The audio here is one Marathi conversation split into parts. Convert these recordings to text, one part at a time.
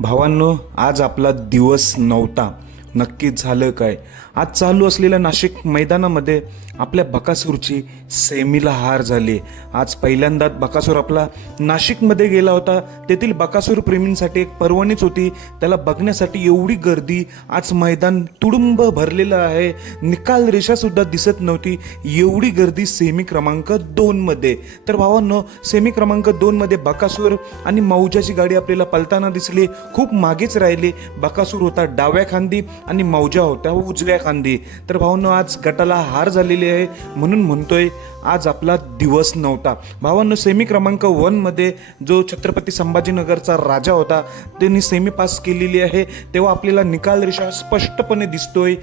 भावांनो आज आपला दिवस नव्हता. नक्कीच झालं काय? आज चालू असलेल्या नाशिक मैदानामध्ये आपल्या बकासूरची सेमीला हार झाली. आज पहिल्यांदा बकासूर आपला नाशिकमध्ये गेला होता. तेथील बकासूर प्रेमींसाठी एक पर्वणीच होती. त्याला बघण्यासाठी एवढी गर्दी आज मैदान तुडुंब भरलेलं आहे. निकाल रेषासुद्धा दिसत नव्हती. एवढी गर्दी सेमी क्रमांक दोनमध्ये तर भावांनो सेमी क्रमांक दोनमध्ये बकासूर आणि मौजाची गाडी आपल्याला पलताना दिसली. खूप मागेच राहिली. बकासूर होता डाव्या खांदी. आणि मौजा होत्या व उजव्या खांदी. तर भावांनो आज गटाला हार झालेली आहे म्हणून म्हणतोय आज आपला दिवस नव्हता. भावांनो सेमी क्रमांक वनमध्ये जो छत्रपती संभाजीनगरचा राजा होता त्यांनी सेमी पास केलेली आहे. तेव्हा आपल्याला निकाल रेषा स्पष्टपणे दिसतोय.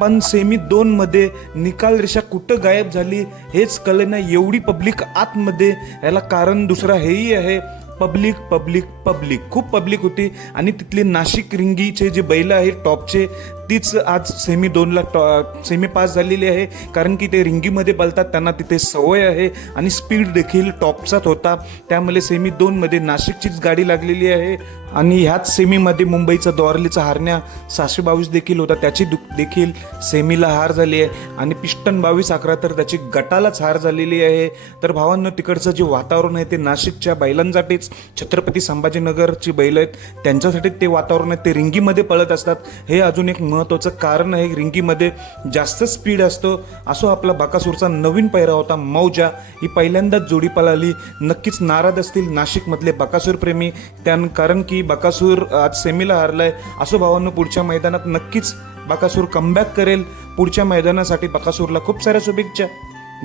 पण सेमी दोनमध्ये निकाल रेषा कुठं गायब झाली हेच कळेना. एवढी पब्लिक आतमध्ये याला कारण दुसरा हेही आहे. Public public public. खूप पब्लिक होती आणि तिथले नाशिक रिंगीचे जे बैल आहेत टॉपचे तीच आज सेमी दोनला टॉ सेमी पास झालेली आहे. कारण की ते रिंगीमध्ये बलतात त्यांना तिथे सवय आहे आणि स्पीड देखील टॉपचाच होता. त्यामुळे सेमी दोनमध्ये नाशिकचीच गाडी लागलेली आहे आणि ह्याच सेमीमध्ये मुंबईचा द्वारलीचा हारण्या सहाशे बावीस देखील होता. त्याची दु देखील सेमीला हार झाली आहे. आणि पिस्टन बावीस अकरा तर त्याची गटालाच हार झालेली आहे. तर भावांनो तिकडचं जे वातावरण आहे ते नाशिकच्या बैलांसाठीच छत्रपती संभाजीनगरची बैल आहेत. त्यांच्यासाठी ते वातावरण आहे. ते रिंगीमध्ये पळत असतात. हे अजून एक महत्त्वाचं कारण आहे. रिंगीमध्ये जास्त स्पीड असतो. असो आपला बाकासूरचा नवीन पैरा होता मौजा ही पहिल्यांदाच जोडी पळाली नक्कीच नाराज असतील नाशिकमधले बकासूर प्रेमी. त्यान कारण की बकासूर आज सेमीला हारलाय. असो भावांनो पुढच्या मैदानात नक्कीच बकासूर कमबॅक करेल. पुढच्या मैदानासाठी बकासूरला खूप साऱ्या शुभेच्छा.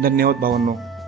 धन्यवाद भावांनो.